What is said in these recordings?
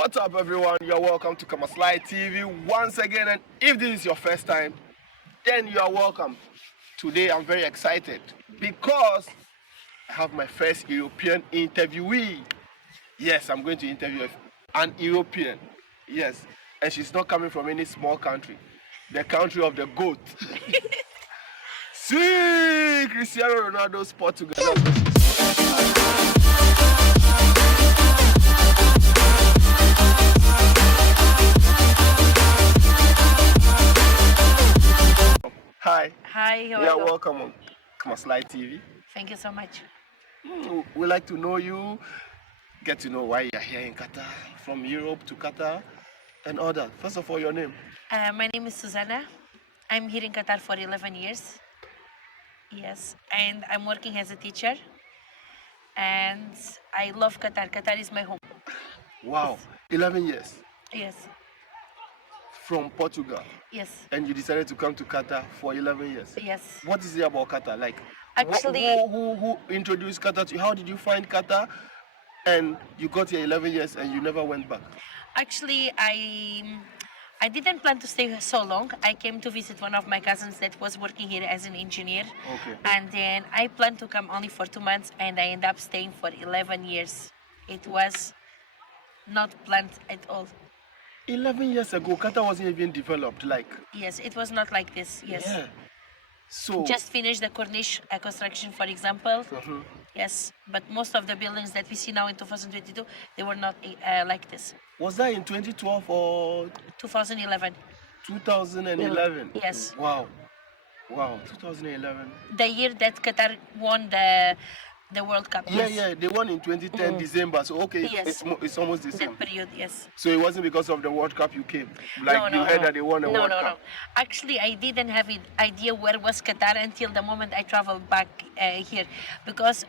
What's up, everyone? You're welcome to Kamasly TV once again. And if this is your first time, then you are welcome. Today, I'm very excited because I have my first European interviewee. Yes, I'm going to interview an European. Yes, and she's not coming from any small country, the country of the goat. See, Cristiano Ronaldo's Portugal. Hi. Hi, how are Yeah, you? welcome on Kamasly TV. Thank you so much. We like to know you, get to know why you're here in Qatar, from Europe to Qatar, and all that. First of all, your name. My name is Susanna. I'm here in Qatar for 11 years. Yes, and I'm working as a teacher. And I love Qatar. Qatar is my home. Wow, 11 years Yes, from Portugal, yes, and you decided to come to Qatar for 11 years. yes. What is it about Qatar? Like, Actually, who introduced Qatar to you? How did you find Qatar? And you got here 11 years and you never went back. actually, I didn't plan to stay so long. I came to visit one of my cousins that was working here as an engineer. Okay. And then I planned to come only for 2 months, and I ended up staying for 11 years. It was not planned at all. 11 years ago, Qatar wasn't even developed. Like, Yes, it was not like this. Yes. yeah. So, Just finished the Corniche construction, for example. Mhm. Yes, but most of the buildings that we see now in 2022, they were not like this. was that in 2012 or 2011, 2011? Yes. Wow. Wow, 2011. the year that Qatar won the World Cup. Yeah, Yes. yeah, they won in 2010 December. So, okay, Yes. it's almost the same. That period, yes. So, it wasn't because of the World Cup you came? Like, you heard that they won the World Cup? Actually, I didn't have an idea where was Qatar until the moment I traveled back here, because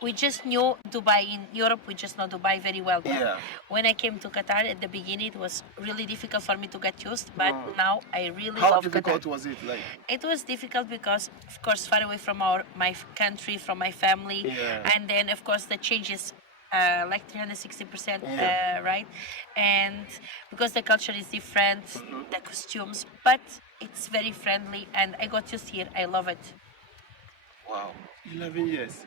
we just knew Dubai in Europe. We just know Dubai very well. Yeah. When I came to Qatar at the beginning, it was really difficult for me to get used, but now I really How love difficult Qatar. was it? Like, It was difficult because, of course, far away from my country, from my family, Yeah. and then, of course, the changes like 360%, Yeah. right? And because the culture is different, the costumes, but it's very friendly, and I got used here. I love it. wow, 11 years.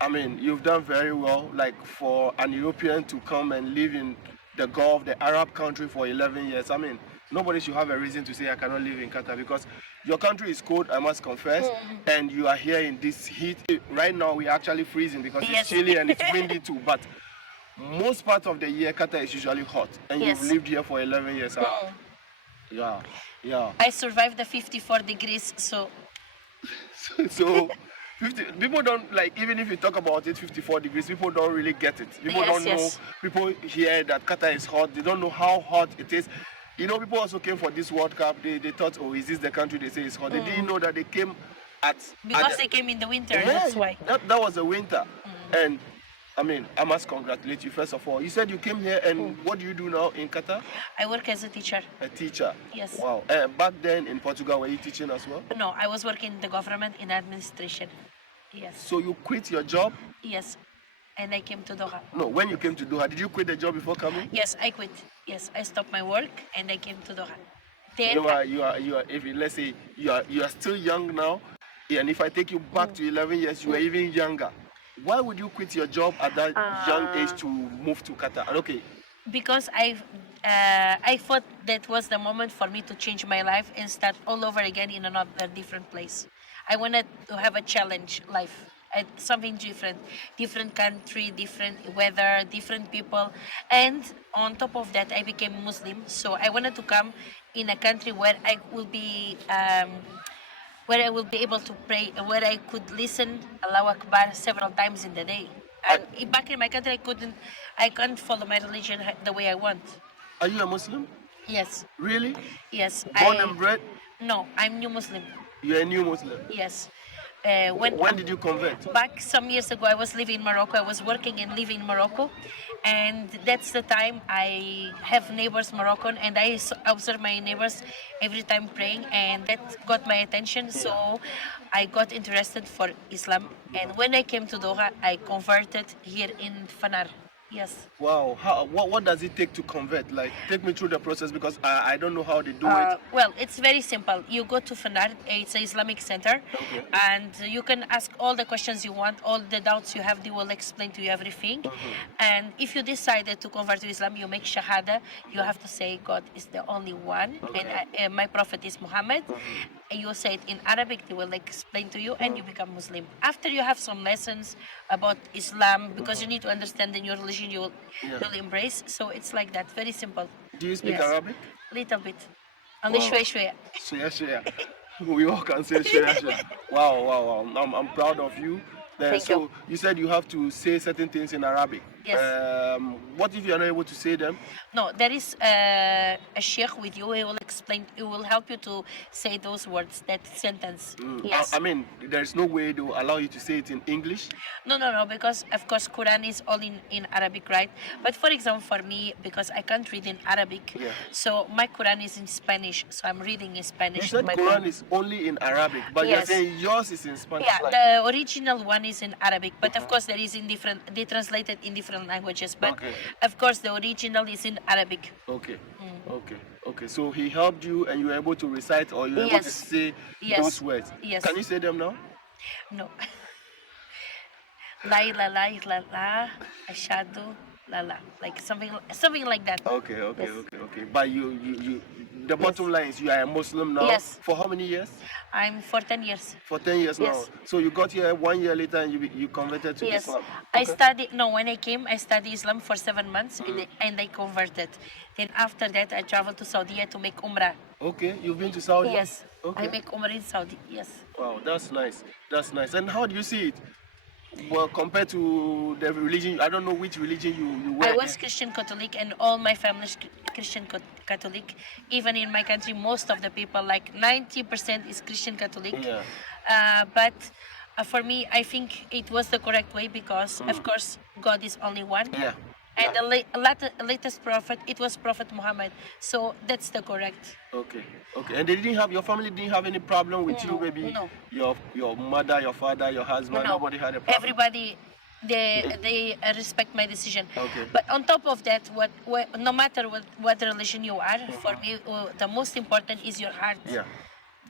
I mean, you've done very well. Like, for an European to come and live in the Gulf, the Arab country, for 11 years. I mean, nobody should have a reason to say I cannot live in Qatar, because your country is cold, I must confess, and you are here in this heat. Right now, we're actually freezing because Yes. it's chilly and it's windy too. But most part of the year, Qatar is usually hot, and Yes. you've lived here for 11 years. Yeah, yeah. I survived the 54 degrees, so So 50, people don't, like, even if you talk about it 54 degrees, people don't really get it. People Yes, don't know. yes. People hear that Qatar is hot, they don't know how hot it is. You know, people also came for this World Cup, they thought, oh, is this the country they say is hot? They didn't know that they came at because they came in the winter, yeah, that's why. that was the winter. And I mean, I must congratulate you first of all. You said you came here, and what do you do now in Qatar? I work as a teacher. A teacher. Yes. Wow. Back then in Portugal, were you teaching as well? No, I was working in the government in administration. Yes, So you quit your job? yes, and I came to Doha. No, when you came to Doha, did you quit the job before coming? Yes, I quit. Yes, I stopped my work and I came to Doha. Then You are. If you, let's say you are still young now, and if I take you back to 11 years, you were even younger. Why would you quit your job at that young age to move to Qatar? And okay, because I thought that was the moment for me to change my life and start all over again in another different place. I wanted to have a challenge life, something different country, different weather, different people, and on top of that, I became Muslim. So I wanted to come in a country where I will be. Where I will be able to pray, where I could listen Allahu Akbar several times in the day. And back in my country, I can't follow my religion the way I want. are you a Muslim? Yes, Really? yes. Born and bred? No, I'm new Muslim. You're a new Muslim. Yes. When did you convert? Back some years ago, I was living in Morocco. I was working and living in Morocco, and that's the time I have neighbors Moroccan, and I observe my neighbors every time praying, and that got my attention. So I got interested for Islam, and when I came to Doha, I converted here in Fanar. Yes. Wow. What does it take to convert? Like, take me through the process because I don't know how they do it. Well, it's very simple. You go to Fanar, it's an Islamic center, Okay. and you can ask all the questions you want, all the doubts you have, they will explain to you everything. And if you decided to convert to Islam, you make Shahada, you have to say God is the only one, and my Prophet is Muhammad. And you say it in Arabic, they will explain to you, and you become Muslim. After you have some lessons about Islam, because you need to understand in your religion, you'll embrace. So it's like that, very simple. Do you speak Yes. Arabic? Little bit. Only Wow. shwe. Share, share. We all can say share, share. Wow, wow, wow. I'm proud of you. Thank So you said you have to say certain things in Arabic. Yes. What if you are not able to say them? No, there is a sheikh with you. He will explain. He will help you to say those words, that sentence. Yes. I mean, there is no way they will allow you to say it in English. No, because of course Quran is all in Arabic, right? But for example, for me, because I can't read in Arabic, so my Quran is in Spanish. So I'm reading in Spanish. You said my Quran is only in Arabic, but Yes. you're saying yours is in Spanish. Yeah, like- the original one is in Arabic, but of course there is in different. They translated in different languages, but of course the original is in Arabic. Okay. Okay. So he helped you, and you were able to recite, or you were able to Yes. say Yes. those words. Yes. Can you say them now? No. La ilaha illallah, ashhadu la la, like something like that. Okay. Yes. Okay. But you the bottom line is you are a Muslim now. Yes. For how many years? I'm for 10 years. For 10 years now. Yes. So you got here 1 year later and you converted to Yes, Islam. I studied. No, when I came, I studied Islam for 7 months, and I converted. Then after that, I traveled to Saudi to make Umrah. Okay, you've been to Saudi? Yes, Okay. I make Umrah in Saudi. Yes. Wow, that's nice. That's nice. And how do you see it? Well, compared to the religion, I don't know which religion you were. I was Christian Catholic, and all my family is Christian Catholic. Even in my country, most of the people, like 90%, is Christian Catholic. Yeah. But for me, I think it was the correct way because, of course, God is only one. Yeah. And the latest prophet, it was Prophet Muhammad. So that's the correct. Okay. And they didn't have, your family didn't have any problem with you, maybe no. your mother, your father, your husband, No. nobody had a problem? Everybody, they respect my decision. Okay. But on top of that, no matter what religion you are, for me, the most important is your heart. Yeah,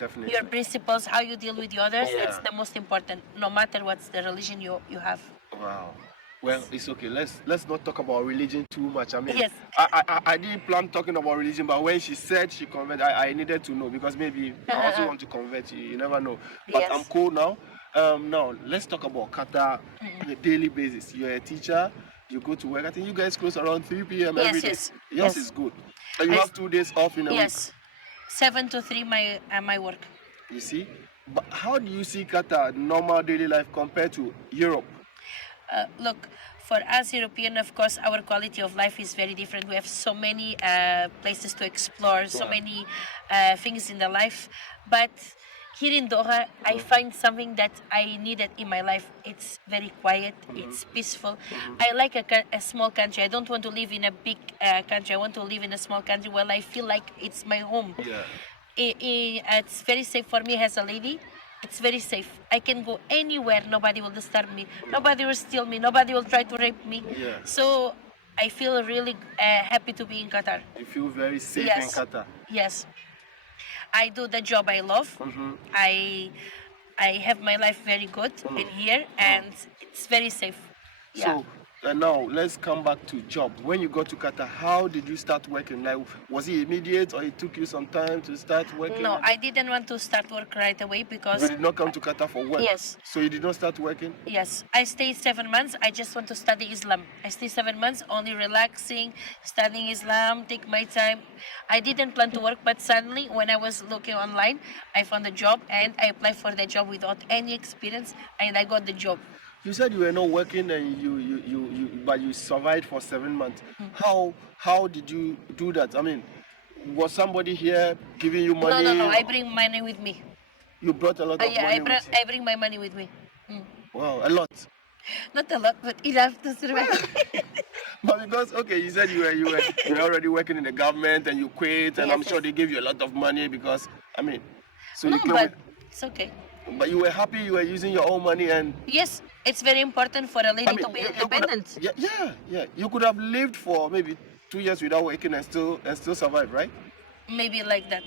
definitely. Your principles, how you deal with the others, Yeah. that's the most important, no matter what's the religion you have. Wow. Well, it's okay. Let's not talk about religion too much. I mean, Yes. I didn't plan talking about religion, but when she said she converted, I needed to know because maybe I also want to convert. You never know. But Yes. I'm cool now. Now let's talk about Qatar on a daily basis. You're a teacher. You go to work. I think you guys close around 3 p.m. every day. Yes. Yours Yes. is good. And you I- have 2 days off in a week. Yes, 7 to 3 my work. You see. But how do you see Qatar normal daily life compared to Europe? Look, for us European, of course, our quality of life is very different. We have so many places to explore, so many things in the life. But here in Doha, I find something that I needed in my life. It's very quiet, it's peaceful. I like a small country. I don't want to live in a big country. I want to live in a small country where I feel like it's my home. Yeah. It's very safe for me as a lady. It's very safe. I can go anywhere. Nobody will disturb me. Nobody will steal me. Nobody will try to rape me. Yeah. So I feel really happy to be in Qatar. You feel very safe Yes. in Qatar. Yes. I do the job I love. I have my life very good in here, and it's very safe. Yeah. So now let's come back to job. When you got to Qatar, how did you start working? Like, was it immediate or it took you some time to start working? No, I didn't want to start work right away because You did not come to Qatar for work. Yes. So you did not start working. yes, I stayed 7 months. I just want to study Islam. I stayed 7 months only relaxing, studying Islam, take my time. I didn't plan to work, but suddenly when I was looking online, I found a job and I applied for the job without any experience, and I got the job. You said you were not working and but you survived for 7 months. How did you do that? I mean, was somebody here giving you money? No. I bring money with me. You brought a lot of Yeah, money. with you. I bring my money with me. Wow, a lot. Not a lot, but enough to survive. But because you said you were already working in the government and you quit, and I'm Yes, sure yes. they gave you a lot of money because so No, you came but with, it's okay. But you were happy you were using your own money, and Yes, it's very important for a lady I mean, to be you could have, independent. yeah. You could have lived for maybe 2 years without working and still survive, right? Maybe like that.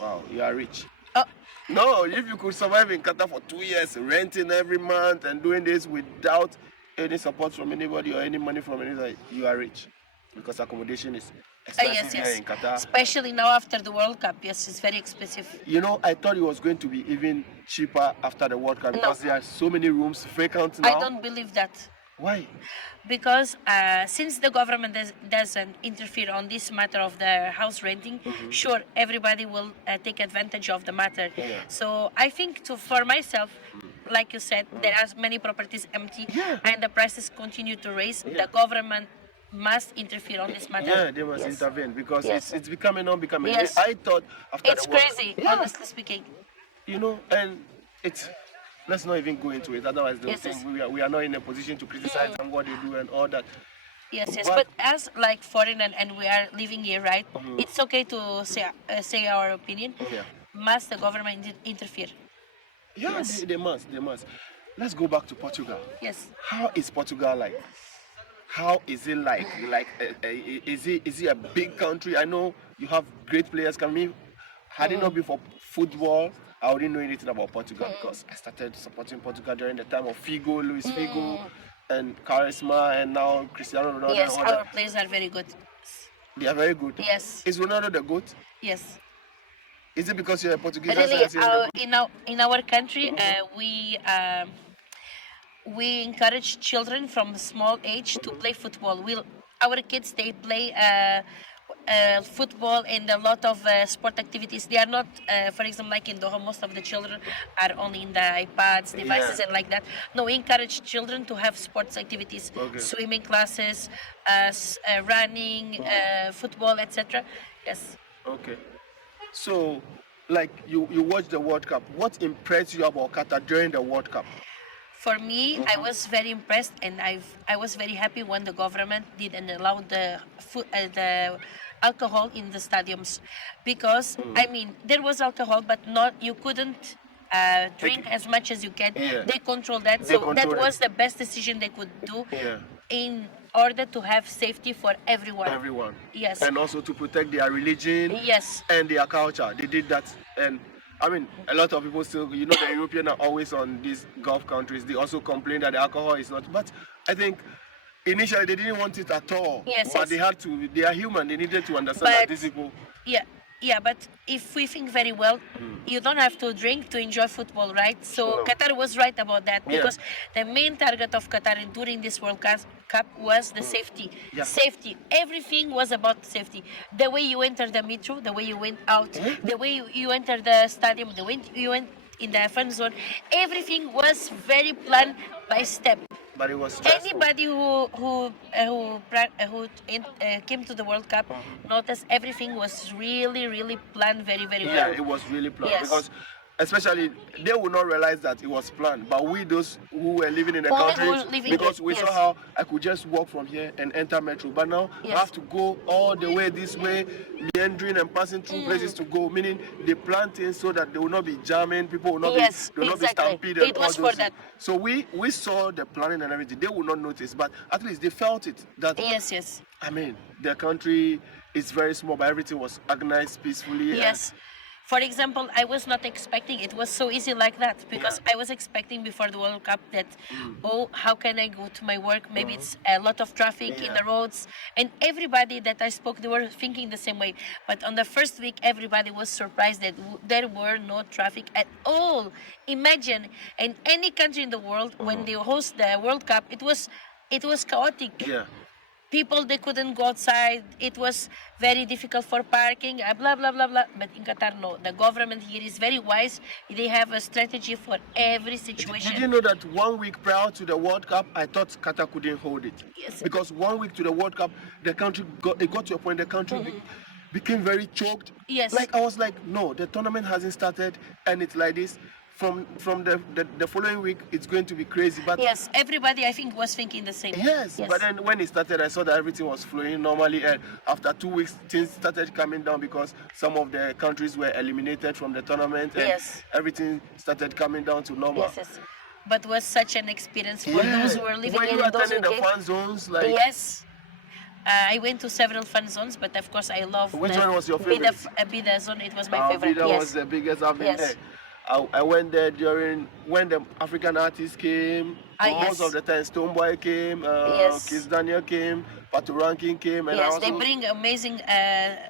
Wow, you are rich. Oh, No, if you could survive in Qatar for 2 years, renting every month and doing this without any support from anybody or any money from anybody, you are rich. Because accommodation is expensive yes, here yes. in Qatar. Especially now after the World Cup. Yes, it's very expensive. You know, I thought it was going to be even cheaper after the World Cup No. because there are so many rooms vacant I now. don't believe that. Why? Because since the government doesn't interfere on this matter of the house renting, sure, everybody will take advantage of the matter. Yeah. So I think for myself, like you said, there are many properties empty Yeah. and the prices continue to raise. Yeah. The government must interfere on this matter. Yeah, they must Yes. intervene because Yes. it's becoming unbecoming. Yes. I thought after It's the World crazy, Yeah. honestly speaking. You know, and it's let's not even go into it. Otherwise, they'll Yes, think yes. we are not in a position to criticize them what they do and all that. Yes, yes. But- But as like foreigner and we are living here, right? It's okay to say our opinion. Yeah. Must the government interfere? Yeah, Yes. they must. They must. Let's go back to Portugal. Yes. How is Portugal like? How is it like? Like, is it a big country? I know you have great players coming. Had it not been for football, I wouldn't know anything about Portugal because I started supporting Portugal during the time of Figo, Luis Figo, and Charisma, and now Cristiano Ronaldo. Yes, and all our that. players are very good. They are very good. Yes. Is Ronaldo the goat? Yes. Is it because you're a Portuguese? Really, that's why you're saying in our country, we encourage children from small age to play football. Our kids they play football and a lot of sport activities. They are not, for example, like in Doha, most of the children are only in the iPads, devices, Yeah. and like that. No, we encourage children to have sports activities, Okay. swimming classes, running, football, etc. Yes. Okay. So, like you watched the World Cup. What impressed you about Qatar during the World Cup? For me, I was very impressed, and I was very happy when the government didn't allow the alcohol in the stadiums, because I mean there was alcohol, but not you couldn't drink as much as you can. Yeah. They controlled that, They so that controlled was it. the best decision they could do Yeah. in order to have safety for everyone. Everyone. Yes. And also to protect their religion. Yes. And their culture. They did that. And I mean, a lot of people still, you know, the Europeans are always on these Gulf countries. They also complain that the alcohol is not. But I think initially they didn't want it at all. Yes, But yes. they had to. They are human. They needed to understand that But- these people. Yeah, but if we think very well, you don't have to drink to enjoy football, right? So No. Qatar was right about that, Yeah. because the main target of Qatar during this World Cup was the safety. Yeah. Safety. Everything was about safety. The way you enter the metro, the way you went out, the way you enter the stadium, the way you went in the fan zone, everything was very planned by step. But it was stressful. Anybody who came to the World Cup noticed everything was really planned very Yeah, well. it was really planned Yes. because, especially, they would not realize that it was planned. But we, those who were living in the Who country, were living because here, we yes. saw how I could just walk from here and enter metro. But now I Yes. have to go all the way this way, meandering and passing through places to go. Meaning they plan things so that they will not be jamming, people will not Yes, be, they will exactly. not be stampeded. It all was for those that. things. So we saw the planning and everything. They will not notice, but at least they felt it. That Yes. I mean, the country is very small, but everything was organized peacefully. Yes. For example, I was not expecting it was so easy like that, because I was expecting before the World Cup that, oh, how can I go to my work? Maybe it's a lot of traffic in the roads. And everybody that I spoke, they were thinking the same way. But on the first week, everybody was surprised that there were no traffic at all. Imagine, in any country in the world, when they host the World Cup, it was chaotic. Yeah. People they couldn't go outside. It was very difficult for parking. Blah blah blah blah. But in Qatar, no. The government here is very wise. They have a strategy for every situation. Did you know that 1 week prior to the World Cup, I thought Qatar couldn't hold it? Yes. Because 1 week to the World Cup, the country got to a point the country became very choked. Yes. Like I was like, no, the tournament hasn't started, and it's like this. the following week, it's going to be crazy. But Yes, everybody I think was thinking the same. yes, but then when it started, I saw that everything was flowing normally, and after 2 weeks, things started coming down because some of the countries were eliminated from the tournament, and Yes. everything started coming down to normal. Yes, yes. But was such an experience for those who were living Were you in those attending the UK. fan zones? Like, Yes. I went to several fun zones, but of course I love which the one was your favorite? Bida zone. It was my favorite. Vida Yes. was the biggest I've been Yes. there. I went there during when the African artists came. Most Yes. of the time, Stoneboy came, Yes. Kiss Daniel came, Patu Ranking came, and I Yes, also, they bring amazing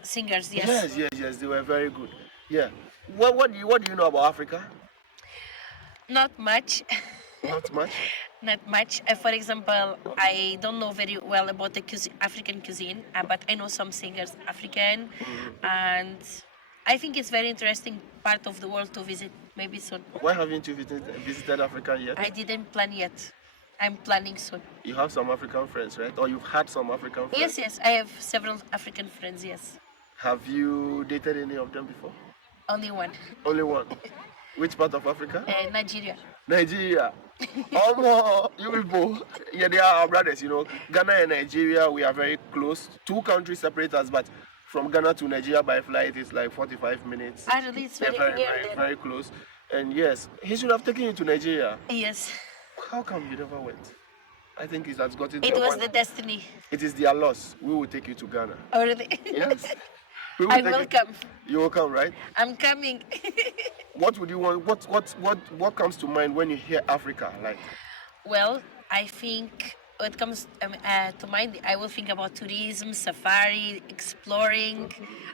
singers. Yes. yes, they were very good. Yeah. What do you know about Africa? Not much. Not much. Not much. For example, I don't know very well about the African cuisine, but I know some singers African, and I think it's very interesting part of the world to visit. Maybe soon. Why haven't you visited Africa yet? I didn't plan yet. I'm planning soon. You have some African friends, right? Or you've had some African friends? Yes, yes. I have several African friends. Yes. Have you dated any of them before? Only one. Only one. Which part of Africa? Nigeria. Nigeria. Oh, you people. Yeah, they are our brothers, you know. Ghana and Nigeria, we are very close. Two countries separate us, but from Ghana to Nigeria by flight is like 45 minutes. Actually, it's They're very near very, there. very close. And yes, he should have taken you to Nigeria. Yes. How come you never went? I think it has gotten to It a was point. the destiny. It is their loss. We will take you to Ghana. Already. Yes. We will I take will you- come. You will come, right? I'm coming. What would you want? What comes to mind when you hear Africa? Like, Well, I think what comes to mind, I will think about tourism, safari, exploring.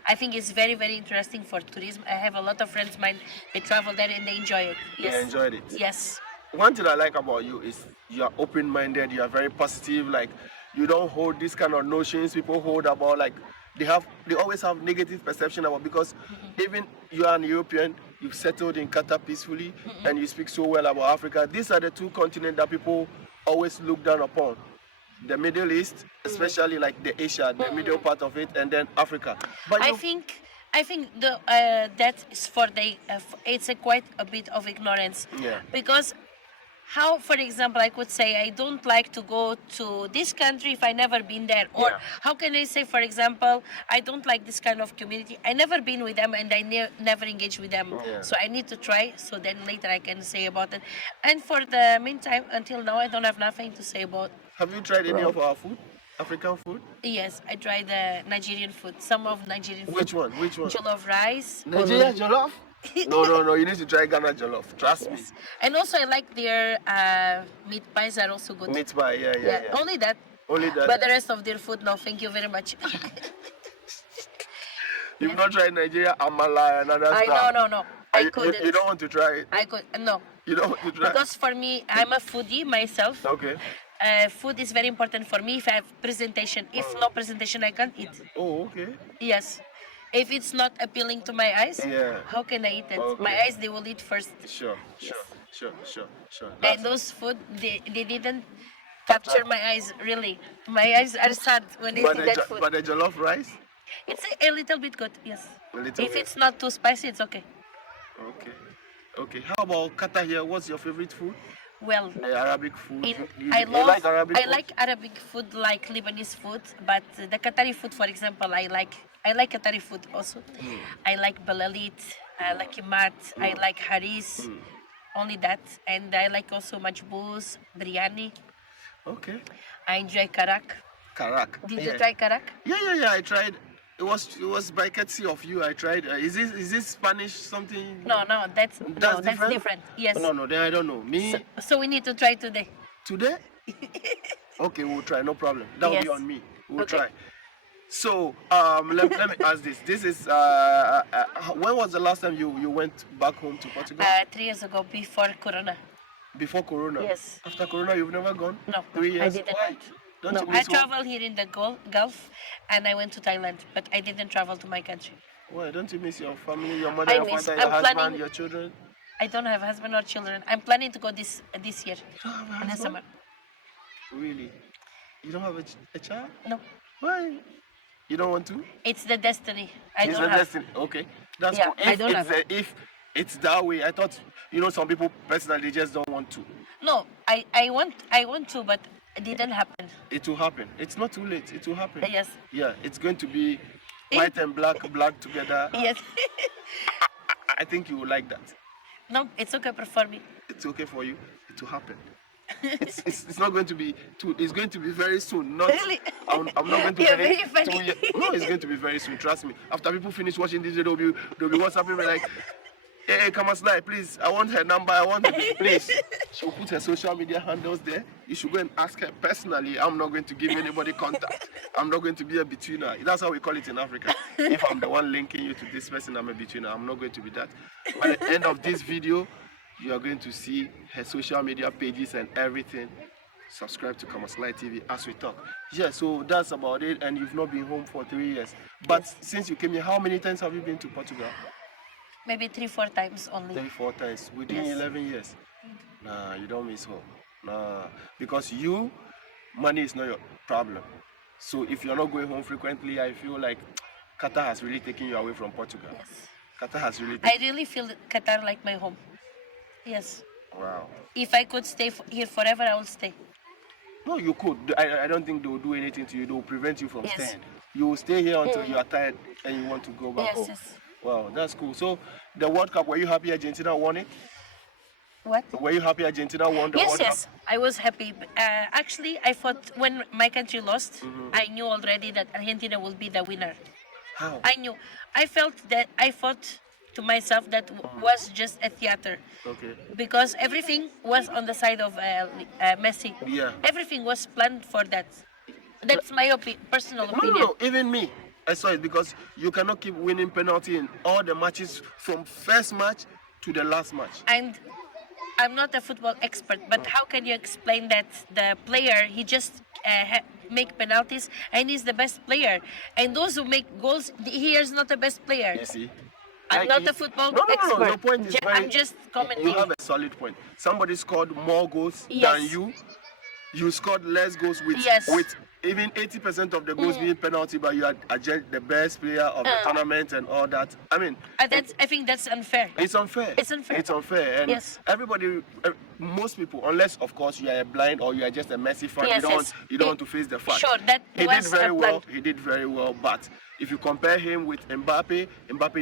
I think it's very, very interesting for tourism. I have a lot of friends of mine, they travel there and they enjoy it. Yes. they enjoyed it. Yes. One thing I like about you is you are open-minded. You are very positive. Like, you don't hold this kind of notions people hold about. Like, they always have negative perception about, because even you are an European, you've settled in Qatar peacefully, and you speak so well about Africa. These are the two continents that people always look down upon. The Middle East, especially like the Asia, the middle part of it, and then Africa. But I you- think the that is for the it's a quite a bit of ignorance. Yeah. Because how, for example, I could say I don't like to go to this country if I never been there, or Yeah. how can I say, for example, I don't like this kind of community. I never been with them and I never engage with them. Yeah. So I need to try. So then later I can say about it. And for the meantime, until now, I don't have nothing to say about. Have you tried any of our food? African food? Yes, I tried the Nigerian food. Some of Nigerian food. Which one? Which one? Jollof rice. Nigeria jollof? No. You need to try Ghana jollof. Trust me. And also I like their meat pies are also good. Meat pie, yeah. Only that. Only that. But the rest of their food, no, thank you very much. You've not tried Nigeria amala and other I stuff. no. I You couldn't. don't want to try it. I could no. You don't want to try. Because for me, I'm a foodie myself. Okay. Food is very important for me. If I have presentation, if no presentation, I can't eat. Oh, okay. Yes. If it's not appealing to my eyes, Yeah. how can I eat it? Okay. My eyes, they will eat first. Sure. And those food, they didn't capture my eyes, really. My eyes are sad when I But see the, that jo- food. but the jollof rice? It's a little bit good, yes. A little If bit. it's not too spicy, it's okay. Okay. How about Qatar here? What's your favorite food? Well, The Arabic food. You I like Arabic food? like Arabic food, like Lebanese food, but the Qatari food, for example, I like Qatari food also. I like balalit, I like imat, I like haris, only that, and I like also majbouz, biryani. Okay. I enjoy karak. Karak. Did you try karak? Yeah. I tried. It was by courtesy of you. I tried. Is this Spanish something? No, that's different? different. Yes. No. Then I don't know. Me So we need to try today. today? Okay, we'll try. No problem. That will be Yes. on me. We'll Okay. try. So let me ask this. This is when was the last time you went back home to Portugal? 3 years ago, before Corona. Before Corona? Yes. After Corona, you've never gone? No, 3 years. I didn't. Why? Don't No, you I miss home? traveled here in the Gulf, and I went to Thailand, but I didn't travel to my country. Why don't you miss your family, your mother, I your miss- father, your I'm husband, planning- your children? I don't have a husband or children. I'm planning to go this year don't have a in the husband? summer. Really? You don't have a child? No, Why? You don't want to? it's the destiny. I It's don't the have. destiny. Okay, that's Yeah, cool. I don't have. If It's that way. I thought, some people personally just don't want to. No, I want to, but it didn't happen. It will happen. It's not too late. It will happen. Yes. Yeah, it's going to be white and black together. Yes. I think you will like that. No, it's okay for me. It's okay for you. It will happen. It's not going to be it's going to be very soon. Not Really? I'm not going to You're be very funny. No, it's going to be very soon. Trust me. After people finish watching this, they'll be WhatsApping me like, hey, come on, slide, please. I want her number. I want her, please. She'll put her social media handles there. You should go and ask her personally. I'm not going to give anybody contact. I'm not going to be a betweener. That's how we call it in Africa. If I'm the one linking you to this person, I'm a betweener. I'm not going to be that. By the end of this video, you are going to see her social media pages and everything. Subscribe to Kamaslight TV as we talk. Yeah, so that's about it. And you've not been home for 3 years. But since you came here, how many times have you been to Portugal? Maybe 3-4 times only. 3-4 times within 11 years. Nah, you don't miss home. Nah, because money is not your problem. So if you're not going home frequently, I feel like Qatar has really taken you away from Portugal. Yes. Qatar has really. I really feel Qatar like my home. Yes. Wow. If I could stay here forever, I would stay. No, you could. I don't think they will do anything to you. They will prevent you from Yes. staying. You will stay here until you are tired and you want to go back home. Yes. Wow, that's cool. So the World Cup, were you happy Argentina won it? What? Were you happy Argentina won the World Yes. I was happy. Actually, I thought when my country lost, I knew already that Argentina will be the winner. Cup? How? I knew. I thought to myself that was just a theater. Okay. Because everything was on the side of Messi. Yeah. Everything was planned for that. That's my personal opinion. No, even me. I saw it because you cannot keep winning penalty in all the matches from first match to the last match. And I'm not a football expert, but how can you explain that the player, he just make penalties and he's the best player, and those who make goals, he is not the best player. You see? I'm not a football expert. No. Your point is I'm just commenting. You have a solid point. Somebody scored more goals Yes. than you. You scored less goals with Yes. even 80% of the goals being penalty, but you are the best player of the tournament and all that. I mean, I think that's unfair. it's unfair. It's unfair. It's unfair. And Yes. everybody, most people, unless of course you are a blind or you are just a Messi fan, Yes, you don't want to face the fact. Sure, that he was did very a well. plan. He did very well, but if you compare him with Mbappe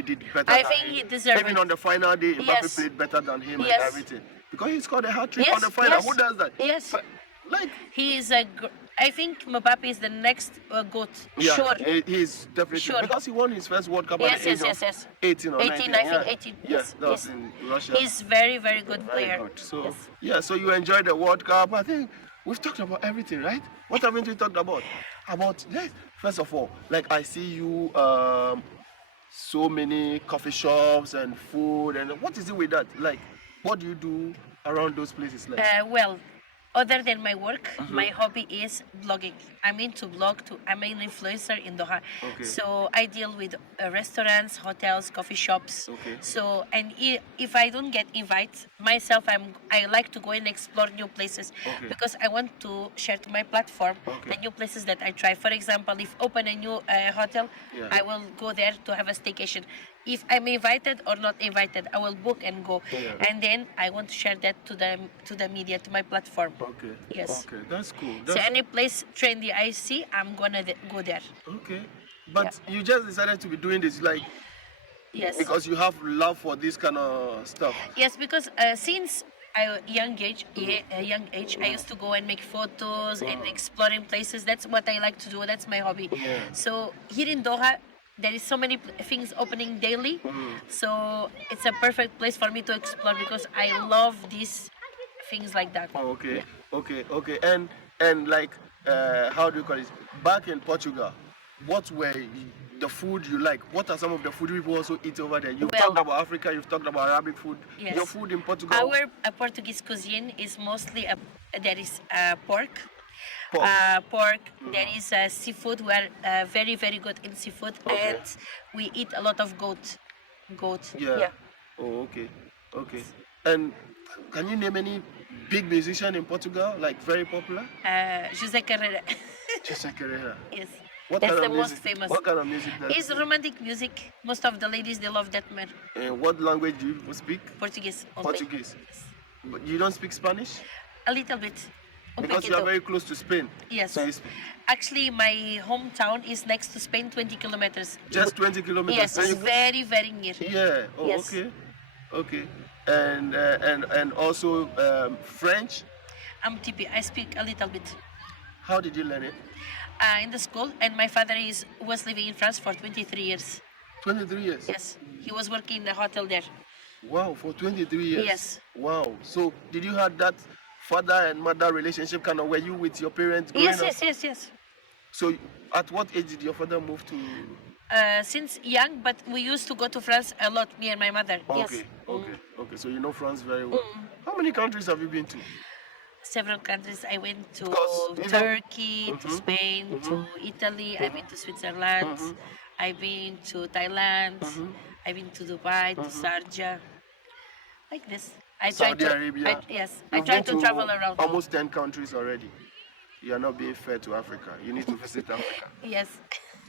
did better. I than think him. he deserved Even it. on the final day, Mbappe Yes. played better than him and Yes. everything because he scored a hat trick Yes, on the final. yes. Who does that? Yes. But, like. He is I think Mbappe is the next GOAT. Yeah, Sure. he's definitely Sure. because he won his first World Cup at Yes, the age yes, of yes. 18 or 18, 19. I think yeah. 18. Yeah, Yes, that was yes. in Russia. He's very, very good Very player. good. So Yes. yeah, so you enjoyed the World Cup. I think we've talked about everything, right? What haven't we talked about? First of all, like I see you so many coffee shops and food, and what is it with that? Like, what do you do around those places? Like, Well, other than my work, my hobby is blogging. I'm into blog too. I'm an influencer in Doha. Okay. So I deal with restaurants, hotels, coffee shops. Okay. So if I don't get invites myself, I like to go and explore new places Okay. because I want to share to my platform the new places that I try. For example, if open a new hotel, Yeah. I will go there to have a staycation. If I'm invited or not invited, I will book and go, Yeah. and then I want to share that to the media, to my platform. okay. Yes. Okay, that's cool. So any place trendy I see, I'm gonna go there. Okay. But you just decided to be doing this like Yes. because you have love for this kind of stuff. Yes, because since a young age, I used to go and make photos and exploring places. That's what I like to do. That's my hobby. Yeah. So here in Doha, there is so many things opening daily. So it's a perfect place for me to explore because I love these things like that. Oh, okay. Okay. And like how do you call it? Back in Portugal, what were the food you like? What are some of the food people also eat over there? You've Well, talked about Africa, you've talked about Arabic food. Yes. Your food in Portugal. Our Portuguese cuisine is mostly there is pork. Pork. There is seafood. We are very, very good in seafood, Okay. and we eat a lot of goat. Yeah. Oh, okay. And can you name any big musician in Portugal, like very popular? José Carreira. Jose Carreira. Yes. What That's kind the of most music? famous. What kind of music does It's romantic music. Most of the ladies they love that man. And what language do you speak? Portuguese. Only. Portuguese. But you don't speak Spanish? A little bit. Un Because you are poquito. very close to Spain. Yes. So you speak Actually, my hometown is next to Spain, 20 kilometers. just 20 kilometers. Yes, and it's you- very, very near. Yeah. Oh, Yes. okay. Okay. And also French. I'm TP. I speak a little bit. How did you learn it? In the school, and my father was living in France for 23 years. 23 years. Yes, he was working in a hotel there. Wow, for 23 years. Yes. Wow. So did you have that father and mother relationship kind of? Were you with your parents growing Yes, up? yes. So at what age did your father move to? Since young, but we used to go to France a lot, me and my mother. Yes. Okay. So you know France very well. How many countries have you been to? Several countries. I went to Because, you know- Turkey, to Spain, to Italy. I've been to Switzerland. I've been to Thailand. I've been to Dubai, to Sharjah. Like this. I tried Saudi to. Arabia. Yes, I You've tried been to travel around. almost 10 countries already. You are not being fair to Africa. You need to visit Africa. Yes.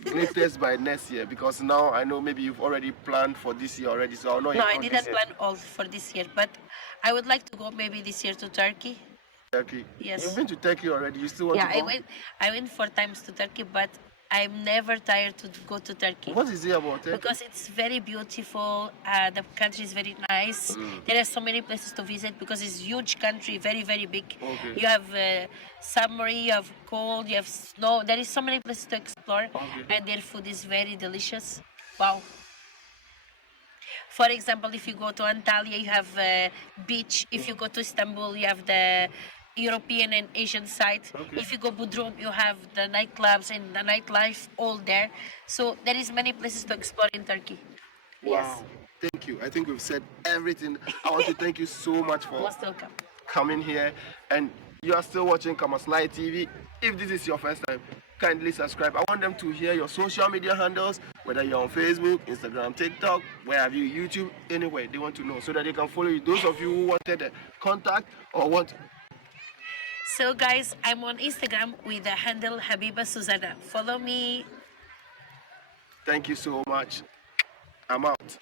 Latest by next year, because now I know maybe you've already planned for this year already. So I'll know No, I didn't plan all for this year, but I would like to go maybe this year to Turkey. Turkey. Yes. You've been to Turkey already. You still want Yeah, to go? I went 4 times to Turkey, but I'm never tired to go to Turkey. What is it about Turkey? Because it's very beautiful. The country is very nice. There are so many places to visit because it's huge country, very very big. Okay. You have summer, you have cold, you have snow. There is so many places to explore, Okay. and their food is very delicious. Wow. For example, if you go to Antalya, you have beach. If you go to Istanbul, you have the European and Asian side. Okay. If you go Bodrum, you have the nightclubs and the nightlife all there. So there is many places to explore in Turkey. Wow. Thank you. I think we've said everything. I want to thank you so much for Most welcome. coming here. And you are still watching Kamaslai TV. If this is your first time, kindly subscribe. I want them to hear your social media handles, whether you're on Facebook, Instagram, TikTok, where have you, YouTube, anywhere. They want to know so that they can follow you. Those of you who wanted a contact or want. So guys, I'm on Instagram with the handle Habiba Susanna. Follow me. Thank you so much. I'm out.